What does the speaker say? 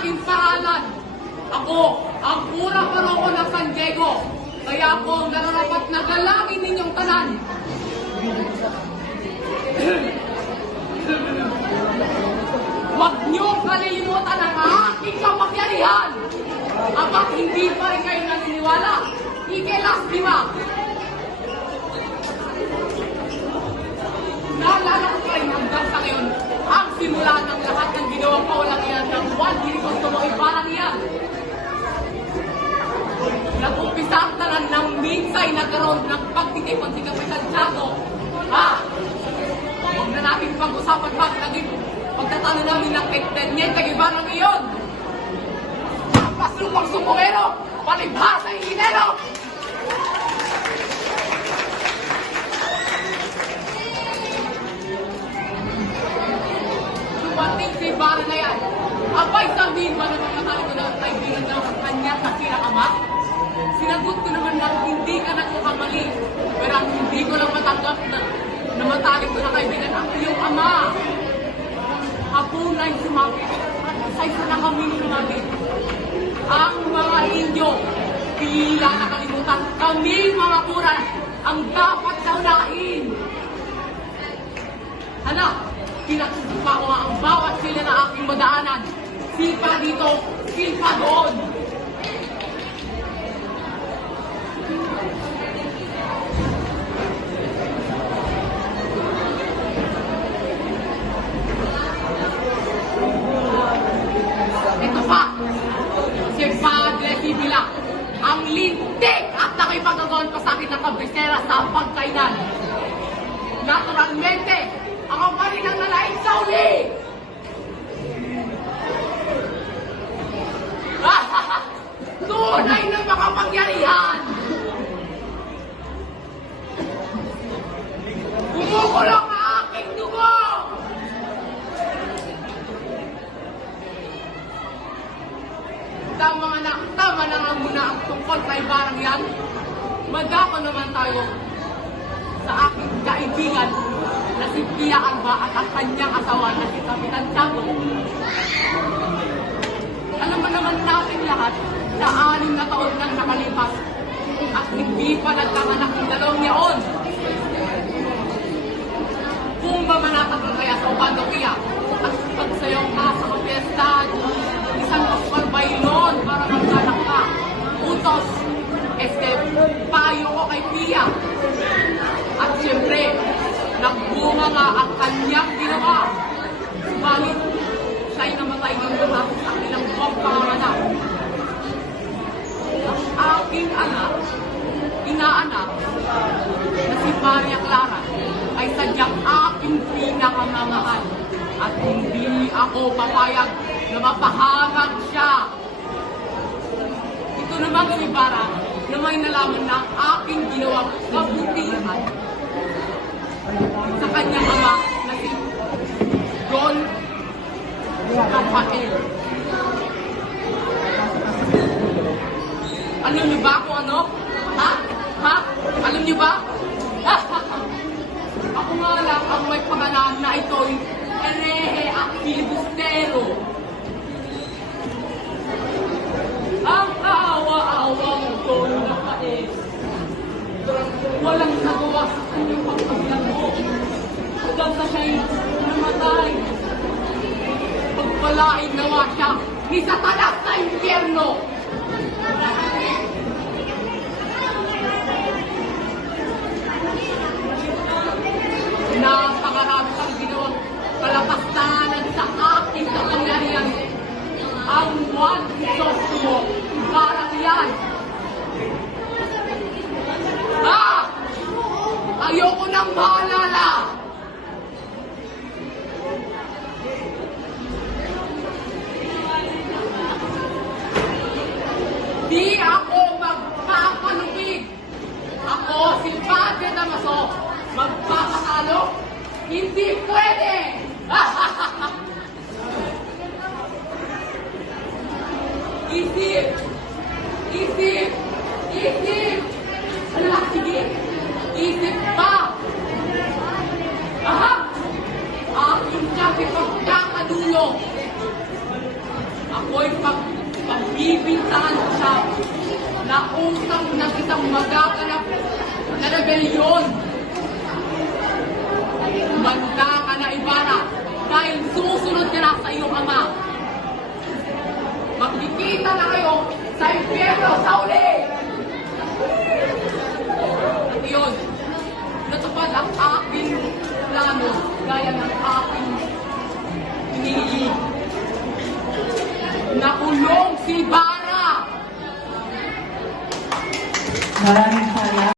aking pangalan. Ako, ang pura paroko ng San Diego. Kaya ako ang nararapat na galangin ninyong tanan. Huwag niyong kalilimutan ang aking kapangyarihan. Abang hindi pa rin kayo naniniwala, ikilastima. Naalala ko pa rin hanggang sa ngayon, ang simula ng lahat ng ginawang kawalang iyan ng Juan Crisostomo Ibarra niyan. Nag-umpisa ang tanan ng minsay nagkaroon ng pagtitipon si Kapitan Tiago. Huwag na natin pag-usapan pa naging pagtatalo namin ng Teniente Ibarra ngayon. Paslupang sumungero, palibhasa ang hinero! Dumating si Ibarra na yan. Abay, sabihin ba ng mga tao ko na kaibigan daw ang kanyang nasirang ama? Sinagot ko naman na hindi ka nagkakamali. Pero ang hindi ko lang matanggap na matalik ko na kaibigan ang iyong ama. Hapunay sumabit at isa na kaming sumabit. Ang mga Indio, tila nakalimutan kaming mga pura ang dapat saunahin. Anak, pinagsusupa ko nga ang bawat sila na aking madaanan. Sipa dito, sipa doon. Ito pa, si Padre Sibila, ang lintik at nakipagagawan pa sa akin ng kabisera sa pagkainan. Naturalmente, ako pa rin ang nalaing sa uli! Tunay na makapangyarihan! Kumukulong ang aking dugo! Tama na nga muna ang tungkol sa Ibarang yan. Madako naman tayo sa aking kaibigan na si Pia Alba at ang kanyang asawa na si Kapitan Tiago. Alam mo naman natin lahat na 6 na taon nang nakalipas at hindi pa nagkamanak ng 2 yaon. Kung mamanatag ka kaya sa Opando Pia at pagsayaw ka sa piyesta, isang Oscar Bailon para magkanak ka. Utos, payo ko kay Pia. At siyempre, nagbunga nga ang kanyang ginawa. Subalit, siya'y namatay ng buha sa kanilang buwang panganak. Ang aking anak, inaanak, na si Maria Clara, ay sadyang aking pinakamamahal. At hindi ako papayag na mapahagag siya. Ito naman si Ibarra na may nalaman na aking ginawang kabutihan sa kanyang ama na si Don Rafael. Alam niyo ba kung ano? Ha? Alam niyo ba? Ako nga lang ang may pangalan na ito'y herehe at filibustero. Ang kaawa-awang Don Rafael. Walang nagawa sa kanyang pagpaglago. Hanggang sa siya'y namatay. Pagpalain nawa siya ni Satanas sa impyerno. Napakarami ang ginawang kalapastanan sa aking kapangyarihan. Ang Juan Crisostomo Ibarra yan. Ayoko nang maalala. Di ako magpapanupig. Ako, si Padre Damaso, magpapatalo? Hindi pwede! Isip! Isip! Isip! Ano? Sige! Isip pa! Aha! Aking kapit pagkakadulo! Ako'y bibintangan ko siya na usang na kitang magaganap na rebelyon. Manda ka na, Ibarra, dahil sumusunod ka na sa iyong ama. Magkikita na kayo sa impyerno, sa uli! At yun, natupad ang aking plano gaya ng aking hinihiling. Nakulong si Ibarra! Maraming